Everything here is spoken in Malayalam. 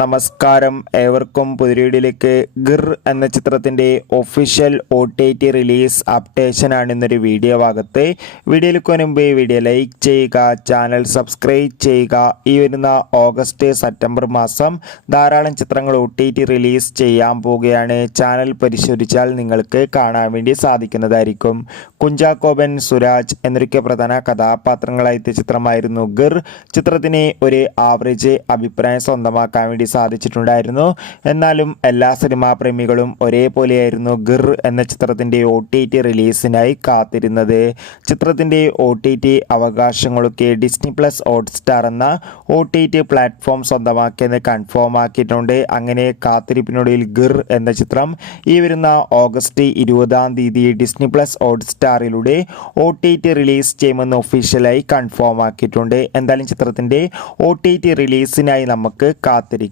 നമസ്കാരം, ഏവർക്കും പുതിയൊരിയിലേക്ക് ഗിർ എന്ന ചിത്രത്തിൻ്റെ ഒഫീഷ്യൽ OTT റിലീസ് അപ്ഡേഷനാണ് ഇന്നൊരു വീഡിയോ ഭാഗത്ത്. വീഡിയോയിലേക്ക് മുൻപ് വീഡിയോ ലൈക്ക് ചെയ്യുക, ചാനൽ സബ്സ്ക്രൈബ് ചെയ്യുക. ഈ വരുന്ന ഓഗസ്റ്റ് സെപ്റ്റംബർ മാസം ധാരാളം ചിത്രങ്ങൾ OTT റിലീസ് ചെയ്യാൻ പോവുകയാണ്. ചാനൽ പരിശോധിച്ചാൽ നിങ്ങൾക്ക് കാണാൻ വേണ്ടി സാധിക്കുന്നതായിരിക്കും. കുഞ്ചാക്കോബൻ, സുരാജ് എന്നൊക്കെ പ്രധാന കഥാപാത്രങ്ങളായ ചിത്രമായിരുന്നു ഗിർ. ചിത്രത്തിന് ഒരു ആവറേജ് അഭിപ്രായം സ്വന്തമാക്കാൻ വേണ്ടി സാധിച്ചിട്ടുണ്ടായിരുന്നു. എന്നാലും എല്ലാ സിനിമാ പ്രേമികളും ഒരേപോലെയായിരുന്നു ഗിർ എന്ന ചിത്രത്തിൻ്റെ OTT റിലീസിനായി കാത്തിരുന്നത്. ചിത്രത്തിൻ്റെ OTT അവകാശങ്ങളൊക്കെ ഡിസ്നി+ ഹോട്ട്സ്റ്റാർ എന്ന OTT പ്ലാറ്റ്ഫോം സ്വന്തമാക്കിയെന്ന് കൺഫേം ആക്കിയിട്ടുണ്ട്. അങ്ങനെ കാത്തിരിപ്പിനൊടുവിൽ ഗിർ എന്ന ചിത്രം ഈ വരുന്ന ഓഗസ്റ്റ് 20-ാം തീയതി ഡിസ്നി+ ഹോട്ട്സ്റ്റാറിലൂടെ OTT റിലീസ് ചെയ്യുമെന്ന് ഒഫീഷ്യലായി കൺഫേം ആക്കിയിട്ടുണ്ട്. എന്തായാലും ചിത്രത്തിൻ്റെ OTT റിലീസിനായി നമുക്ക് കാത്തിരിക്കാം.